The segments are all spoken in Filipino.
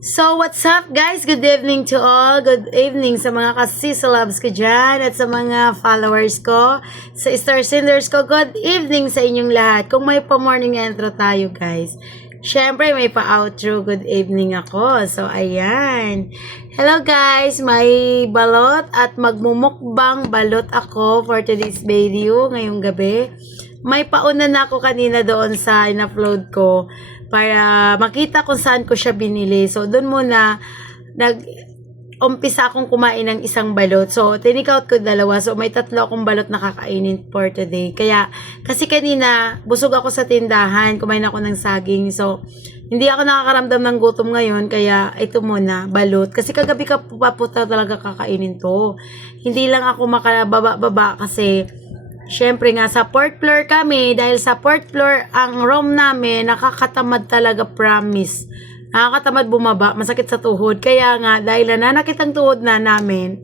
So, what's up guys? Good evening to all. Good evening sa mga kasisalabs ko dyan at sa mga followers ko, sa Star Senders ko. Good evening sa inyong lahat. Kung may pa-morning intro tayo guys, syempre may pa-outro. Good evening ako. So, ayan. Hello guys, may balot at magmumukbang balot ako for today's video ngayong gabi. May pauna na ako kanina doon sa in-upload ko para makita kung saan ko siya binili. So, doon muna, umpisa akong kumain ng isang balot. So, tinikout ko dalawa. So, may tatlo akong balot na kakainin for today. Kaya, kasi kanina, busog ako sa tindahan. Kumain ako ng saging. So, hindi ako nakakaramdam ng gutom ngayon. Kaya, ito muna, balot. Kasi kagabi ka paputa talaga kakainin to. Hindi lang ako makababa-baba kasi syempre nga, sa 4th floor kami, dahil sa 4th floor, ang room namin, nakakatamad talaga, promise. Nakakatamad bumaba, masakit sa tuhod. Kaya nga, dahil nananakit ang tuhod na namin,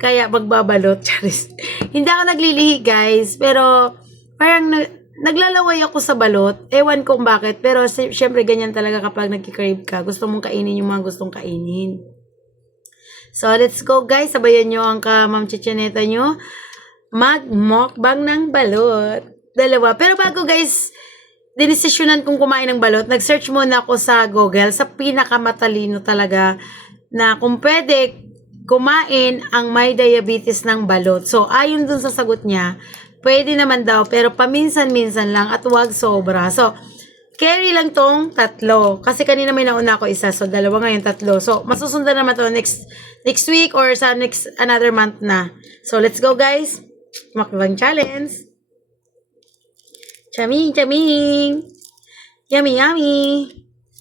kaya magbabalot, charis. Hindi ako naglilihi, guys, pero parang naglalaway ako sa balot. Ewan kung bakit, pero syempre ganyan talaga kapag nagkikrave ka. Gusto mong kainin yung mga gustong kainin. So, let's go, guys. Sabayan nyo ang Ma'am Chichineta nyo mag-mukbang ng balot. Dalawa. Pero bago guys, dinesisyonan kong kumain ng balot, nag-search muna ako sa Google, sa pinakamatalino talaga, na kung pwede kumain ang may diabetes ng balot. So, ayon dun sa sagot niya, pwede naman daw, pero paminsan-minsan lang at huwag sobra. So, carry lang tong tatlo. Kasi kanina may nauna ako isa, so dalawa ngayon tatlo. So, masusundan naman to next week or sa another month na. So, let's go guys. Mukbang challenge. Chaming, chaming. Yummy, yummy.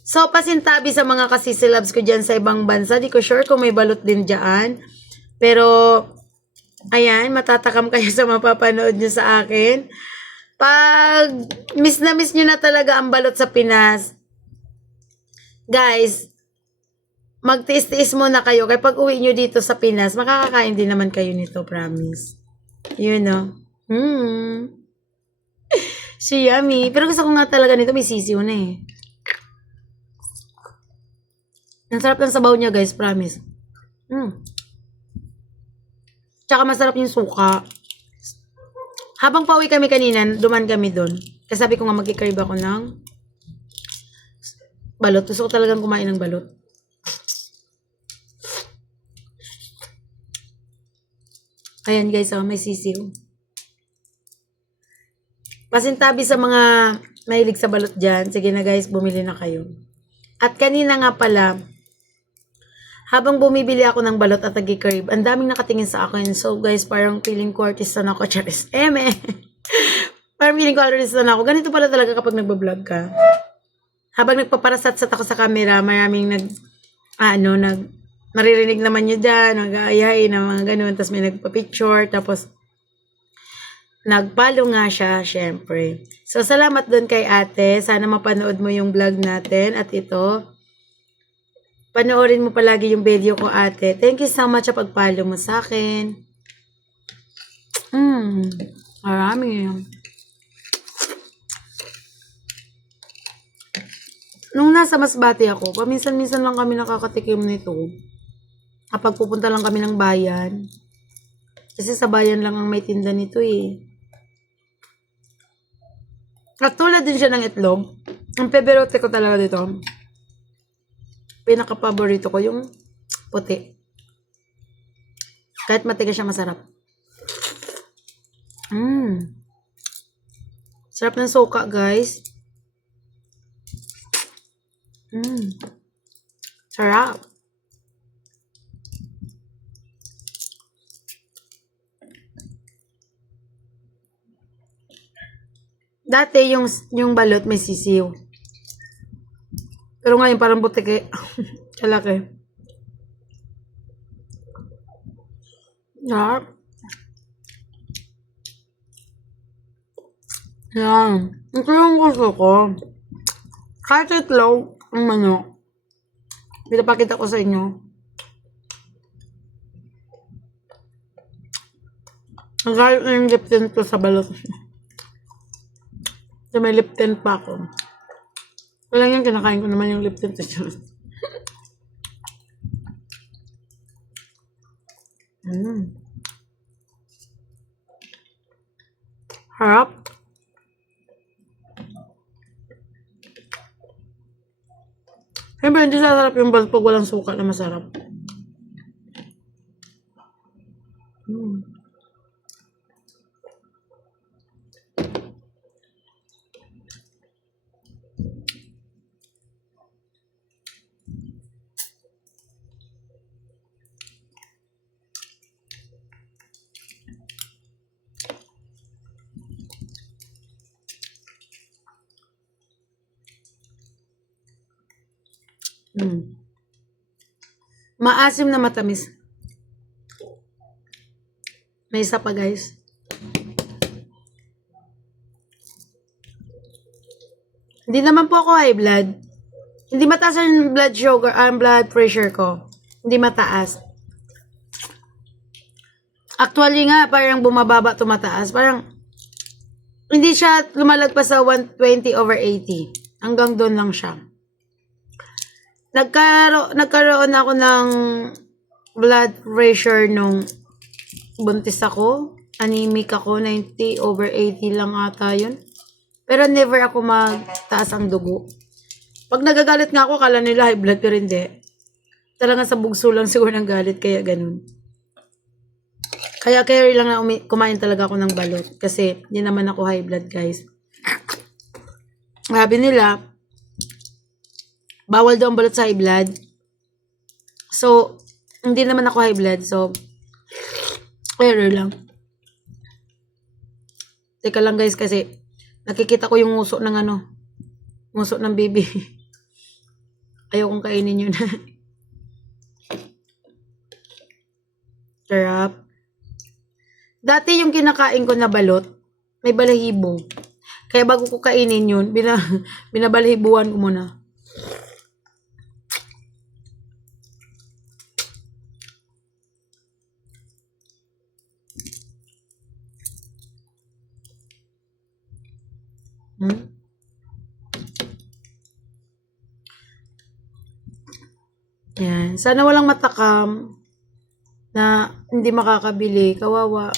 So, pasintabi sa mga kasisilabs ko dyan sa ibang bansa. Di ko sure kung may balot din dyan. Pero, ayan, matatakam kayo sa mapapanood nyo sa akin. Pag miss nyo na talaga ang balot sa Pinas, guys, magtiis-tiis muna kayo. Kaya pag uwi nyo dito sa Pinas, makakakain din naman kayo nito, promise. You know. Si yummy. Pero gusto ko nga talaga nito, may sisiw na eh. Ang sarap ng sabaw niya, guys, promise. Tsaka masarap yung suka. Habang pauwi kami kanina, duman kami doon. Kasi sabi ko nga magkikrave ako ng balot. Gusto ko talagang kumain ng balot. Ayan guys, may sisiw. Pasintabi sa mga mahilig sa balot dyan. Sige na guys, bumili na kayo. At kanina nga pala, habang bumibili ako ng balot at nag-crave, ang daming nakatingin sa akin. So guys, parang feeling ko artista na ako. Charis. Parang feeling ko artista na ako. Ganito pala talaga kapag nagbablog ka. Habang nagpaparasat-sat ako sa camera, maraming maririnig naman nyo dyan, nag-aayahay na mga ganun, tapos may nagpa-picture, tapos nagpalo nga siya, syempre. So, salamat doon kay ate. Sana mapanood mo yung vlog natin. At ito, panoorin mo palagi yung video ko, ate. Thank you so much sa pagpalo mo sa akin. Marami. Nung nasa Masbate ako, paminsan-minsan lang kami nakakatikim nito. Kapag pupunta lang kami ng bayan. Kasi sa bayan lang ang may tinda nito eh. At tulad din siya ng itlog. Ang peberote ko talaga dito. Pinaka-paborito ko yung puti. Kahit matigas siya, masarap. Sarap ng suka, guys. Sarap. Dati yung balot may sisiw. Pero ngayon parang butike. Kalaki. Sarap. Yan. Ito yung gusto ko. Kahit itlog, ang manok. Pinapakita ko sa inyo. Ang galit na yung lip tint ko sa balot. So, may lip tint pa ako. Wala yan, kinakain ko naman yung lip tint. Mm. Harap. Siyempre, hindi sasarap yung balot pag walang suka na masarap. Mm. Mm. Maasim na matamis. May isa pa, guys. Hindi naman po ako high blood. Hindi mataas yung blood sugar, blood pressure ko. Hindi mataas. Actually nga, parang bumababa tumataas. Parang, hindi siya lumalagpas sa 120/80. Hanggang doon lang siya. Nagkaroon ako ng blood pressure nung buntis ako. Anemic ako, 90/80 lang ata yun. Pero never ako magtaas ang dugo. Pag nagagalit nga ako, kala nila high blood, pero hindi. Talagang sa bugso lang siguro ng galit, kaya ganun. Kaya carry lang na kumain talaga ako ng balot. Kasi hindi naman ako high blood, guys. Sabi nila, bawal daw ang balot sa high blood. So, hindi naman ako high blood. So, carry lang. Teka lang, guys, kasi nakikita ko yung nguso ng nguso ng baby. Ayokong kainin yun. Sarap. Dati yung kinakain ko na balot, may balahibo. Kaya bago ko kainin yun, binabalahibuan ko muna. Yan. Sana walang matakam na hindi makakabili. Kawawa.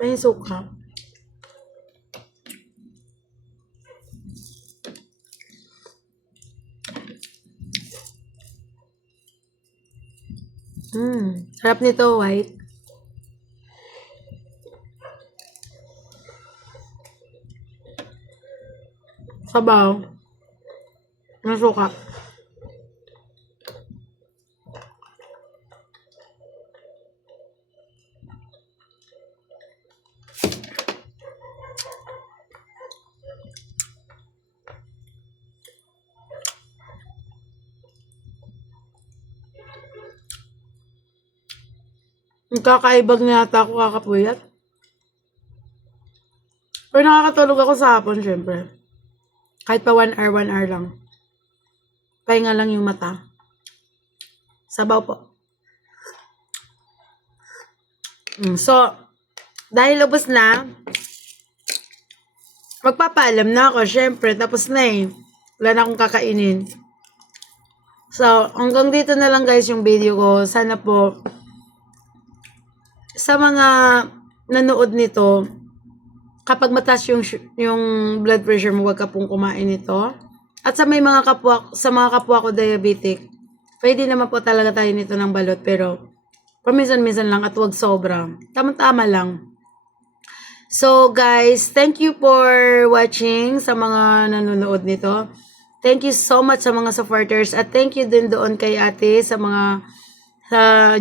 Ay, suka. Sarap nito, white. Sabaw. May suka. Kakaibag na yata ako kakapuyat. Pero nakakatulog ako sa hapon, syempre. Kahit pa 1 hour lang. Pahinga lang yung mata. Sabaw po. So, dahil ubos na, magpapaalam na ako, syempre. Tapos na eh. Wala na akong kakainin. So, hanggang dito na lang guys yung video ko. Sana po, sa mga nanood nito, kapag mataas yung blood pressure mo, huwag ka pong kumain nito. At sa mga kapwa ko diabetic, pwede naman po talaga tayo nito ng balot, pero paminsan-minsan lang at huwag sobra. Tama-tama lang. So guys, thank you for watching sa mga nanonood nito. Thank you so much sa mga supporters at thank you din doon kay ate sa mga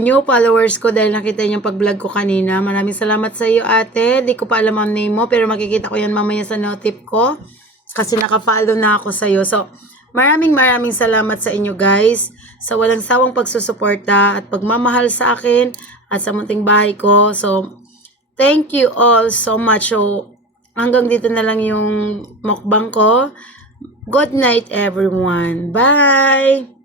new followers ko dahil nakita niyo yung pag-vlog ko kanina. Maraming salamat sa iyo ate. Di ko pa alam ang name mo pero makikita ko yan mamaya sa notif ko kasi naka-follow na ako sa iyo. So, maraming salamat sa inyo guys sa walang sawang pagsusuporta at pagmamahal sa akin at sa munting bahay ko. So, thank you all so much. So, hanggang dito na lang yung mukbang ko. Good night everyone. Bye!